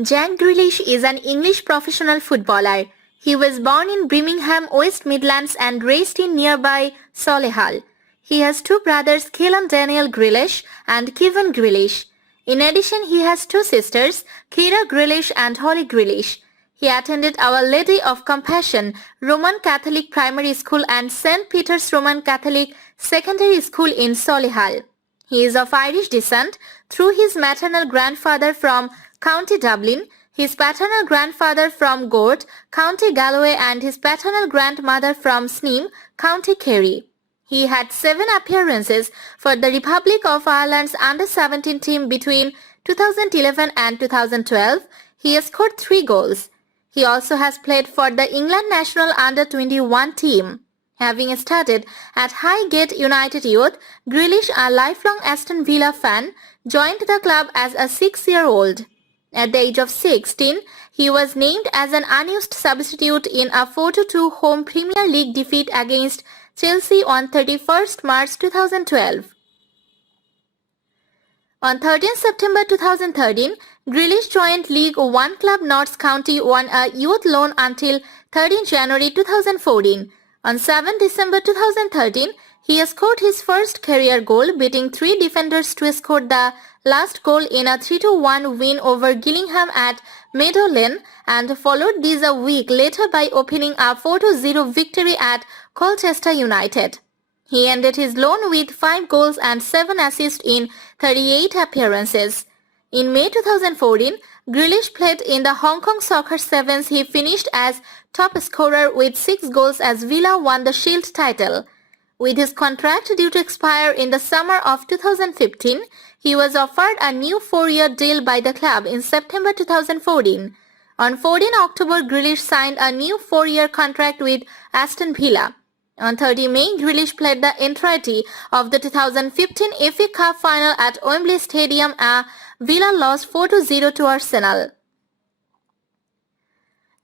Jack Grealish is an English professional footballer. He was born in Birmingham, West Midlands and raised in nearby Solihull. He has two brothers, Keelan Grealish and Kevan Grealish. In addition, he has two sisters, Kiera Grealish and Holly Grealish. He attended Our Lady of Compassion Roman Catholic Primary School and St. Peter's Roman Catholic Secondary School in Solihull. He is of Irish descent through his maternal grandfather from County Dublin, his paternal grandfather from Gort, County Galway and his paternal grandmother from Sneem, County Kerry. He had 7 appearances for the Republic of Ireland's under-17 team between 2011 and 2012. He has scored 3 goals. He also has played for the England national under-21 team. Having started at Highgate United Youth, Grealish, a lifelong Aston Villa fan, joined the club as a 6-year-old. At the age of 16, he was named as an unused substitute in a 4-2 home Premier League defeat against Chelsea on 31st March 2012. On 13 September 2013, Grealish joined League One club Notts County on a youth loan until 13 January 2014. On 7 December 2013, he scored his first career goal, beating 3 defenders to score the last goal in a 3-1 win over Gillingham at Meadow Lane, and followed this a week later by opening a 4-0 victory at Colchester United. He ended his loan with 5 goals and 7 assists in 38 appearances. In May 2014, Grealish played in the Hong Kong Soccer Sevens. He finished as top scorer with 6 goals as Villa won the Shield title. With his contract due to expire in the summer of 2015, he was offered a new 4-year deal by the club in September 2014. On 14 October, Grealish signed a new 4-year contract with Aston Villa. On 30 May, Grealish played the entirety of the 2015 FA Cup final at Wembley Stadium. Villa lost 4-0 to Arsenal.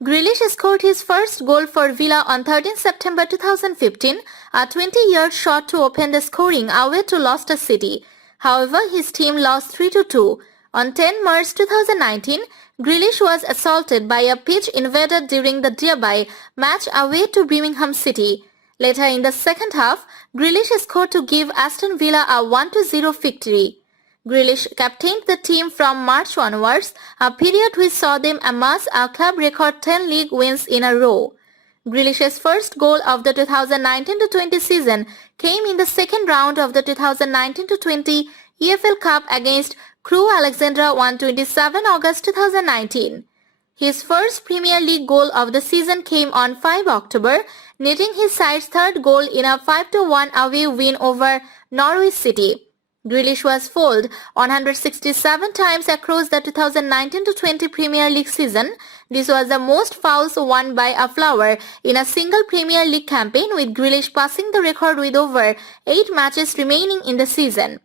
Grealish scored his first goal for Villa on 13 September 2015, a 20-yard shot to open the scoring away to Leicester City. However, his team lost 3-2. On 10 March 2019, Grealish was assaulted by a pitch invader during the derby match away to Birmingham City. Later in the second half, Grealish scored to give Aston Villa a 1-0 victory. Grealish captained the team from March onwards, a period which saw them amass a club record 10 league wins in a row. Grealish's first goal of the 2019-20 season came in the second round of the 2019-20 EFL Cup against Crewe Alexandra on 27 August 2019. His first Premier League goal of the season came on 5 October, netting his side's third goal in a 5-1 away win over Norwich City. Grealish was fouled 167 times across the 2019-20 Premier League season. This was the most fouls won by a flower in a single Premier League campaign, with Grealish passing the record with over 8 matches remaining in the season.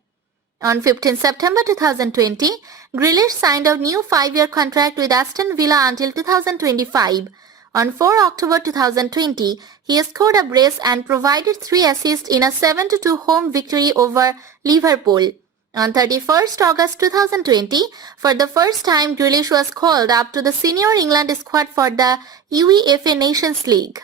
On 15 September 2020, Grealish signed a new 5-year contract with Aston Villa until 2025. On 4 October 2020, he scored a brace and provided 3 assists in a 7-2 home victory over Liverpool. On 31st August 2020, for the first time, Grealish was called up to the senior England squad for the UEFA Nations League.